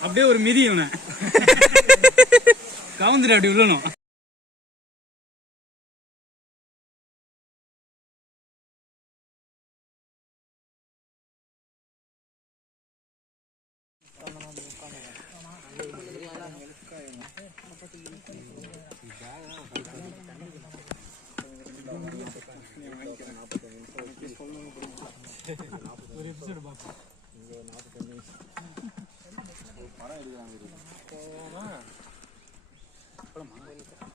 அப்படியே ஒரு மிதி இவனை. கவுந்துட்டு அப்படி விழணும். ஒரு எபிசோடு பார்ப்போம் மரம் எடுக்கிறாங்க